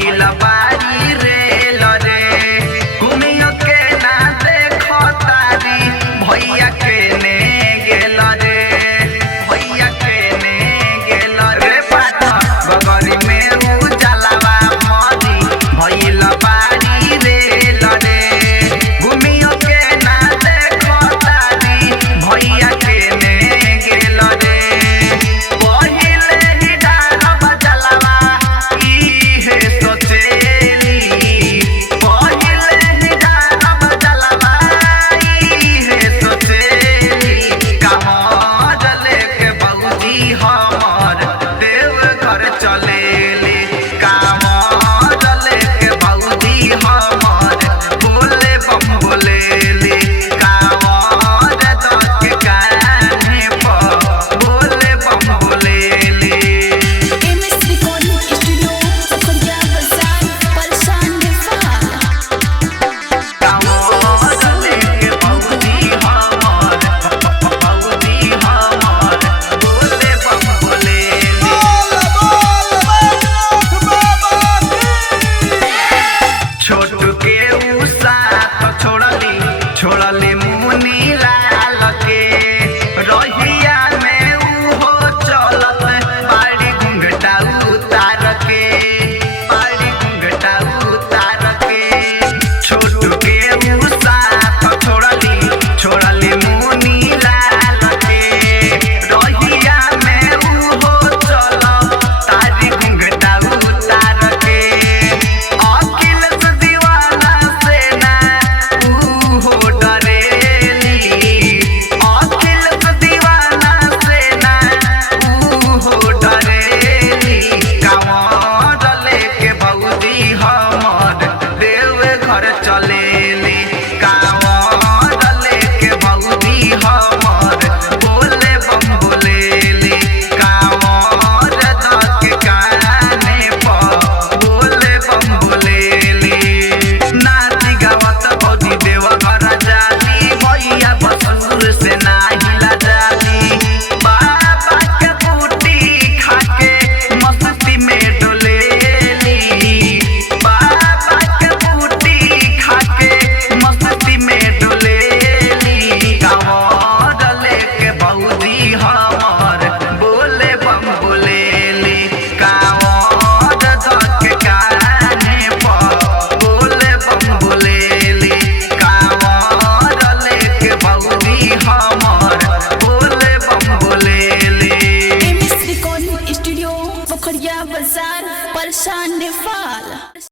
भइल बारी रे लरे घूमियो के ना देखो तारी भैया के ने गेल रे भैया के ने गेल रे पाठ बगरी में उजलवा मरी भइल बारी रे लरे घूमियो के ना देखो तारी भैया के ने गेल रे पहिले ही डारब जलवा इहे सोचेली पहिले ही डारब जलवा इहे सोचेली कहाँ लेके बौजी हमर देवघर चलेली कहाँ लेके बौजी हमर बोले बम बोलेली कहाँ दके कान्हे पर बोले बम बोलेली। MS Recording Studio, Pokhariya Bazaar, Palsan Nepal। कहाँ लेके बौजी हमर बोले बम बोलेली। छोटू के उ साथ छोड़ली मुनी लाल के रहिया में उहो चलत बाड़ी घुंघटा उतार के बाड़ी घुंघटा उतार के छोटू के उ साथ छोड़ली मुनी लाल के रहिया में उहो चलत तारी घुंघटा उतार के अखिल से दीवाना से ना उहो डरेली अखिल से दीवाना से ना उहो डरेली कहाँ लेके बौजी हमर देवघर चलेली कहाँ लेके बौजी हमर बोले बम बोलेली कहाँ दके कान्हे पर बोले बम बोलेली। नाची गावत बौजी देवघर जाली भैया बसुर से नाही लजाली बाबा के बूटी खाके मस्ती में डोलेली बाबा के बूटी खाके मस्ती में डोलेली कहाँ लेके बौजी हमर बोले बम बोलेली कहाँ दके कान्हे पर बोले बम बोलेली कहाँ लेके बौजी हमर बोले बम बोलेली। MS Recording Studio, Pokhariya Bazaar, Palsan Nepal।